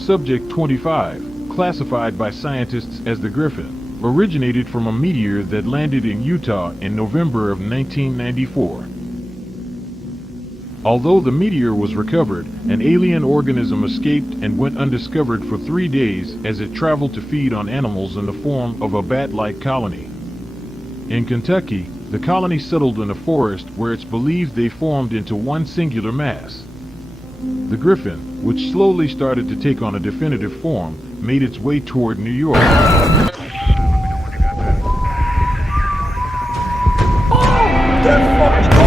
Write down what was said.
Subject 25, classified by scientists as the Gryphon, originated from a meteor that landed in Utah in November of 1994. Although the meteor was recovered, an alien organism escaped and went undiscovered for 3 days as it traveled to feed on animals in the form of a bat-like colony. In Kentucky, the colony settled in a forest where it's believed they formed into one singular mass. The Gryphon, which slowly started to take on a definitive form, made its way toward New York. Oh, they're fucking